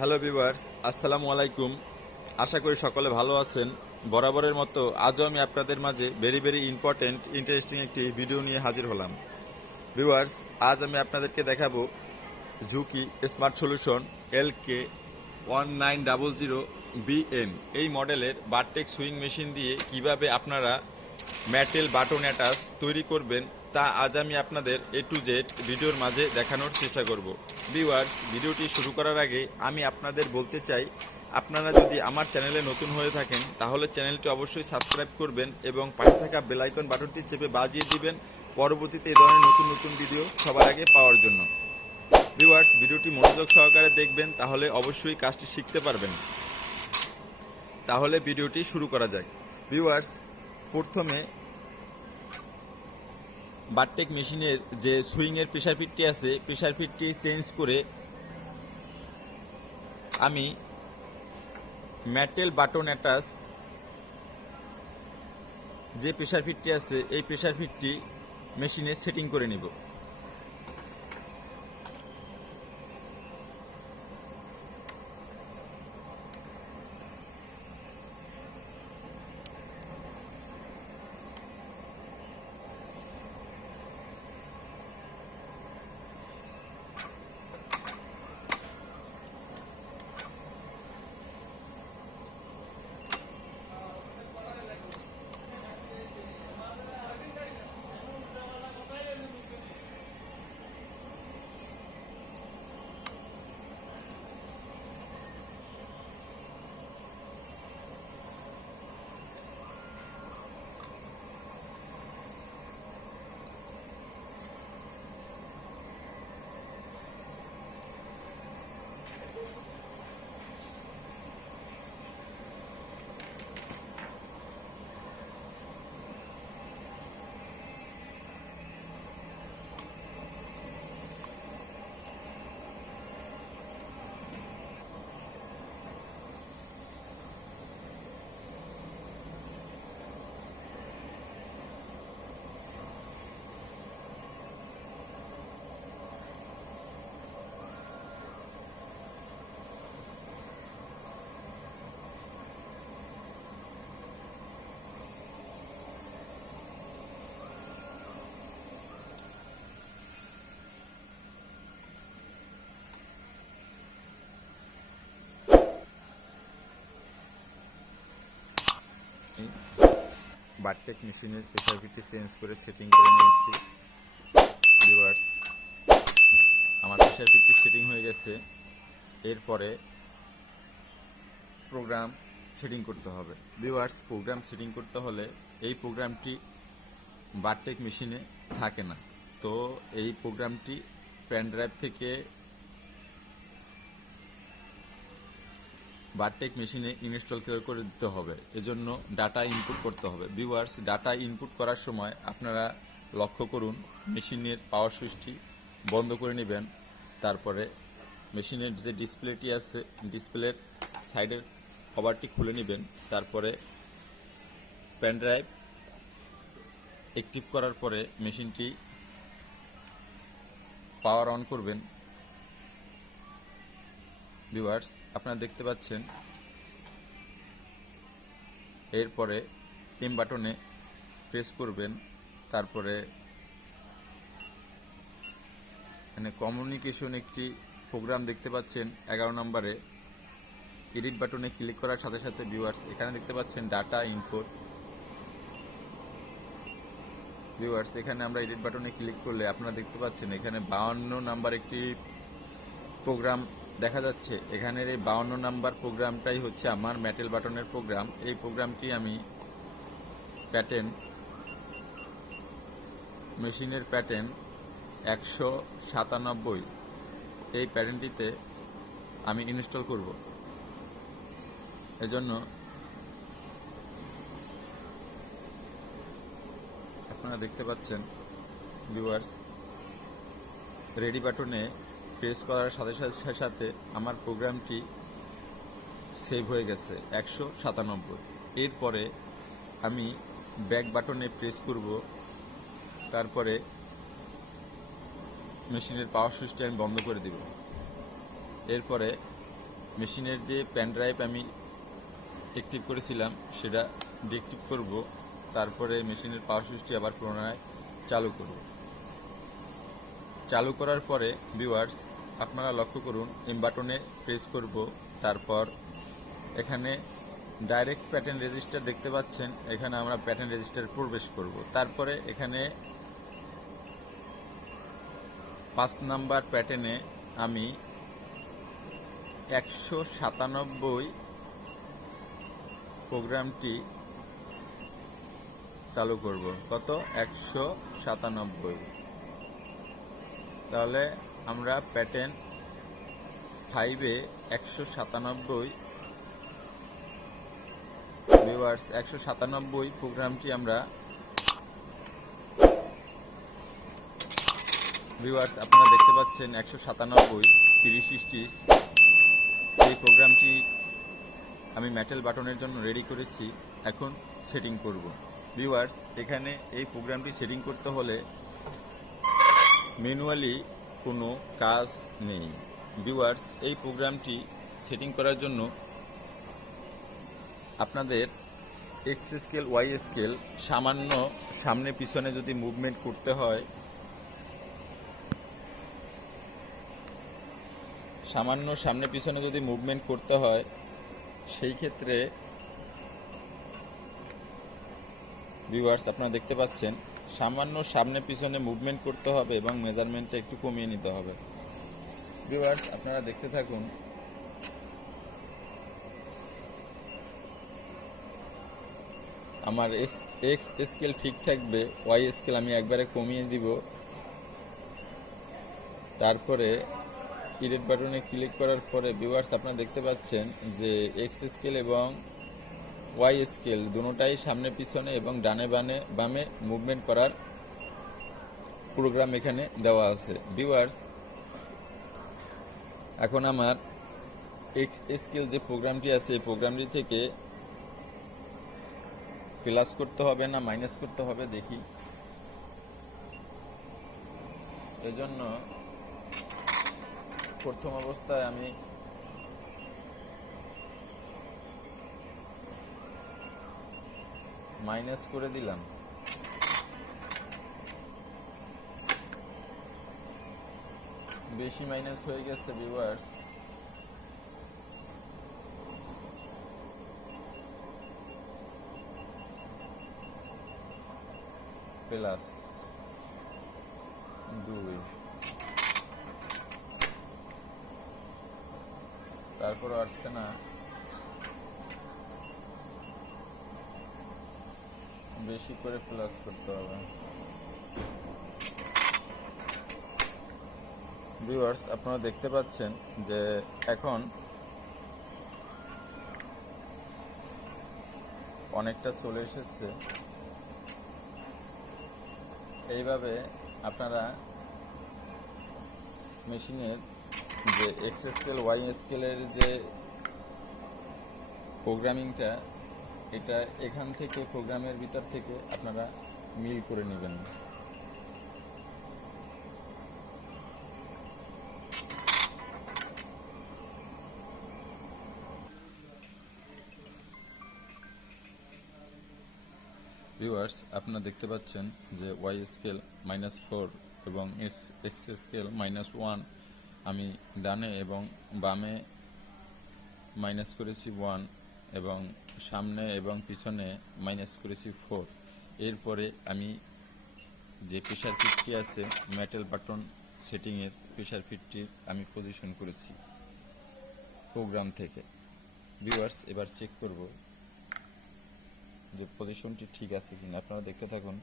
Hello viewers, আসসালামু আলাইকুম। আশা করি সকলে ভালো আছেন। বরাবরের মতো আজও আমি আপনাদের মাঝে ভেরি ইম্পর্টেন্ট ইন্টারেস্টিং একটি ভিডিও নিয়ে হাজির হলাম। ভিউয়ার্স, আজ আমি আপনাদেরকে দেখাবো জুকি স্মার্ট সলিউশন LK1900BN এই মডেলের বারটেক সুইং মেশিন দিয়ে কিভাবে আপনারা ম্যাটেল বাটন অ্যাটাচ তৈরি করবেন তা আজ আমি আপনাদের A to Z ভিডিওর মাঝে দেখানোর চেষ্টা করব। ভিউয়ার্স, ভিডিওটি শুরু করার আগে আমি আপনাদের বলতে চাই, আপনারা যদি আমার চ্যানেলে নতুন হয়ে থাকেন তাহলে চ্যানেলটি অবশ্যই সাবস্ক্রাইব করবেন এবং পাশে থাকা বেল আইকন বাটনটি চেপে বাজিয়ে দিবেন পরবর্তীতে এই ধরনের নতুন ভিডিও সবার আগে পাওয়ার জন্য। ভিউয়ার্স, ভিডিওটি মনোযোগ সহকারে দেখবেন, তাহলে অবশ্যই কাজটি শিখতে পারবেন। তাহলে ভিডিওটি শুরু করা যাক। ভিউয়ার্স, প্রথমে বারটেক মেশিনের যে সুইংয়ের প্রেসার ফিটটি আছে, প্রেসার ফিটটি চেঞ্জ করে আমি ম্যাটেল বাটন অ্যাটাচ যে প্রেসার ফিটটি আছে এই প্রেসার ফিটটি মেশিনে সেটিং করে নিব। বারটেক মেশিনের প্রেসার ফিটটি চেঞ্জ করে সেটিং করে নিয়েছি। ভিউয়ার্স, আমার প্রেসার ফিটটি সেটিং হয়ে গেছে। এরপরে প্রোগ্রাম সেটিং করতে হবে। ভিউয়ার্স, প্রোগ্রাম সেটিং করতে হলে এই প্রোগ্রামটি বারটেক মেশিনে থাকে না, তো এই প্রোগ্রামটি পেন ড্রাইভ থেকে বারটেক মেশিনে ইনস্টল করে দিতে হবে। এজন্য ডাটা ইনপুট করতে হবে। ভিউয়ার্স, ডাটা ইনপুট করার সময় আপনারা লক্ষ্য করুন, মেশিনের পাওয়ার সুইচটি বন্ধ করে নেবেন। তারপরে মেশিনের যে ডিসপ্লেটি আছে, ডিসপ্লের সাইডের কভারটি খুলে নেবেন। তারপরে পেন ড্রাইভ অ্যাক্টিভ করার পরে মেশিনটি পাওয়ার অন করবেন। ভিউয়ার্স, আপনারা দেখতে পাচ্ছেন। এরপরে এম বাটনে প্রেস করবেন। তারপরে এখানে কমিউনিকেশন একটি প্রোগ্রাম দেখতে পাচ্ছেন 11 নম্বরে। এডিট বাটনে ক্লিক করার সাথে সাথে ভিউয়ার্স এখানে দেখতে পাচ্ছেন ডাটা ইনপুট। ভিউয়ার্স, এখানে আমরা এডিট বাটনে ক্লিক করলে আপনারা দেখতে পাচ্ছেন এখানে 52 নাম্বার একটি প্রোগ্রাম দেখা যাচ্ছে। এখানের এই 52 নাম্বার প্রোগ্রামটাই হচ্ছে আমার ম্যাটেল বাটনের প্রোগ্রাম। এই প্রোগ্রামটি আমি প্যাটার্ন মেশিনের প্যাটার্ন 197 এই প্যাটার্নটিতে আমি ইনস্টল করব। এজন্য আপনারা দেখতে পাচ্ছেন ভিউয়ার্স, রেডি বাটনে প্রেস করার সাথে সাথে আমার প্রোগ্রামটি সেভ হয়ে গেছে 197। এরপরে আমি ব্যাক বাটনে প্রেস করব। তারপরে মেশিনের পাওয়ার সুইচটি আমি বন্ধ করে দিব। এরপরে মেশিনের যে পেন ড্রাইভ আমি অ্যাক্টিভ করেছিলাম সেটা ডিঅ্যাক্টিভ করব, তারপরে মেশিনের পাওয়ার সুইচটি আবার পুনরায় চালু করব। চালু করার পরে ভিউয়ার্স আপনারা লক্ষ্য করুন এম বাটনে প্রেস করব, তারপর এখানে ডাইরেক্ট প্যাটার্ন রেজিস্টার দেখতে পাচ্ছেন, এখানে আমরা প্যাটার্ন রেজিস্টারে প্রবেশ করব। তারপরে এখানে 5 নাম্বার প্যাটার্নে আমি 197 প্রোগ্রামটি চালু করব। কত? 197। তাহলে আমরা প্যাটার্ন 5-এ 197 ভিউয়ার্স 197 প্রোগ্রামটি আমরা ভিউয়ার্স আপনারা দেখতে পাচ্ছেন 197 30 স্টিচ এই প্রোগ্রামটি আমি মেটাল বাটনের জন্য রেডি করেছি। এখন সেটিং করব। ভিউয়ার্স এখানে এই প্রোগ্রামটি সেটিং করতে হলে ম্যানুয়ালি কোনো কাজ নেই। ভিউয়ার্স এই প্রোগ্রামটি সেটিং করার জন্য আপনাদের এক্স স্কেল ওয়াই স্কেল সামান্য সামনে পিছনে যদি মুভমেন্ট করতে হয়, সামান্য সামনে পিছনে যদি মুভমেন্ট করতে হয় সেই ক্ষেত্রে ভিউয়ার্স আপনারা দেখতে পাচ্ছেন সামান্য সামনে পিছনে মুভমেন্ট করতে হবে এবং মেজারমেন্টটা একটু কমিয়ে নিতে হবে। ভিউয়ার্স আপনারা দেখতে থাকুন। আমার এক্স স্কেল ঠিক থাকবে, ওয়াই স্কেল আমি একবারে কমিয়ে দিব। তারপরে ইরেট বাটনে ক্লিক করার পরে ভিউয়ার্স আপনারা দেখতে পাচ্ছেন যে এক্স স্কেল এবং ওয়াই স্কেল দুটোটাই সামনে পিছনে এবং ডানে বামে মুভমেন্ট করার প্রোগ্রাম এখানে দেওয়া আছে। ভিউয়ার্স এখন আমার এক্স স্কেল যে প্রোগ্রামটি আছে এই প্রোগ্রামটি থেকে প্লাস করতে হবে না মাইনাস করতে হবে দেখি। এজন্য প্রথম অবস্থায় আমি মাইনাস করে দিলাম। বেশি মাইনাস হয়ে গেছে ভিউয়ার্স, প্লাস 2, তারপর আসছে না, বেশি করে প্লাস করতে হবে। ভিউয়ার্স আপনারা দেখতে পাচ্ছেন যে এখন অনেকটা চলে এসেছে। এইভাবে আপনারা মেশিনের যে এক্স স্কেল ওয়াই স্কেলের যে প্রোগ্রামিংটা এটা এখান থেকে প্রোগ্রামের ভিতর থেকে আপনারা মিল করে নেবেন। ভিউয়ার্স আপনারা দেখতে পাচ্ছেন যে ওয়াই স্কেল -4 এবং এক্স স্কেল -1 আমি ডানে এবং বামে মাইনাস করেছি 1 এবং সামনে এবং পিছনে মাইনাস করেছি 4। এরপরে আমি যে প্রেসার ফিটটি আছে মেটাল বাটন সেটিংয়ের প্রেসার ফিটটি আমি পজিশন করেছি প্রোগ্রাম থেকে। ভিউয়ার্স এবার চেক করব যে পজিশনটি ঠিক আছে কিনা, আপনারা দেখতে থাকুন।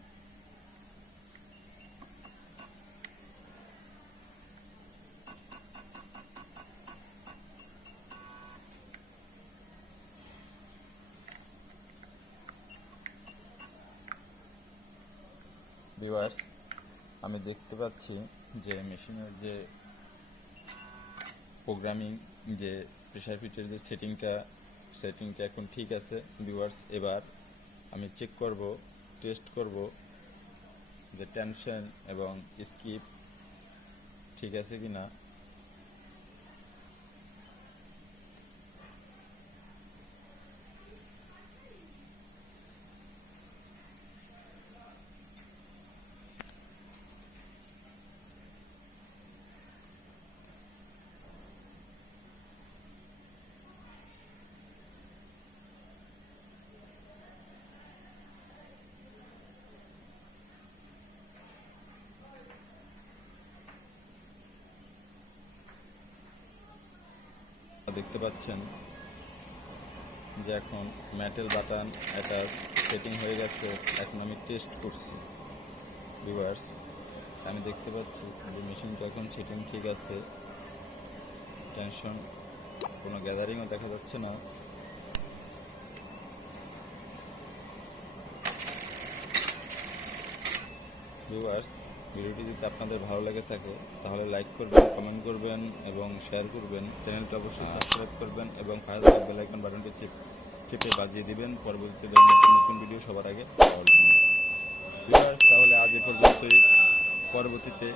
ভিউয়ার্স আমি দেখতে পাচ্ছি যে মেশিনের যে প্রোগ্রামিং যে প্রেসার ফিটের যে সেটিংটা এখন ঠিক আছে। ভিউয়ার্স এবার আমি চেক করব, টেস্ট করব যে টেনশন এবং স্কিপ ঠিক আছে কিনা। দেখতে পাচ্ছেন যে এখন মেটাল বাটন অ্যাটাচ সেটিং হয়ে গেছে। এখন আমি টেস্ট করছি ভিউয়ার্স, আমি দেখতে পাচ্ছি যে মেশিনটা এখন সেটিং ঠিক আছে, টেনশন কোনো গ্যাদারিংও দেখা যাচ্ছে না। ভিউয়ার্স, ভিডিওটি যদি আপনাদের ভালো লেগে থাকে তাহলে লাইক করবেন, কমেন্ট করবেন এবং শেয়ার করবেন। চ্যানেলটা অবশ্যই সাবস্ক্রাইব করবেন এবং পাশে থাকা বেল আইকন বাটনটি চেপে বাজিয়ে দিবেন পরবর্তীতে নতুন নতুন ভিডিও সবার আগে পাওয়ার জন্য। ভিউয়ার্স, তাহলে আজ এ পর্যন্তই। পরবর্তীতে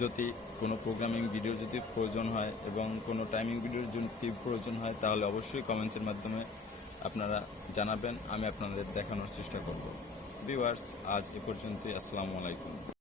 যদি কোনো প্রোগ্রামিং ভিডিও যদি প্রয়োজন হয় এবং কোনো টাইমিং ভিডিওর যদি প্রয়োজন হয় তাহলে অবশ্যই কমেন্টসের মাধ্যমে আপনারা জানাবেন, আমি আপনাদের দেখানোর চেষ্টা করব। ভিউয়ার্স, আজ এ পর্যন্তই। আসসালামু আলাইকুম।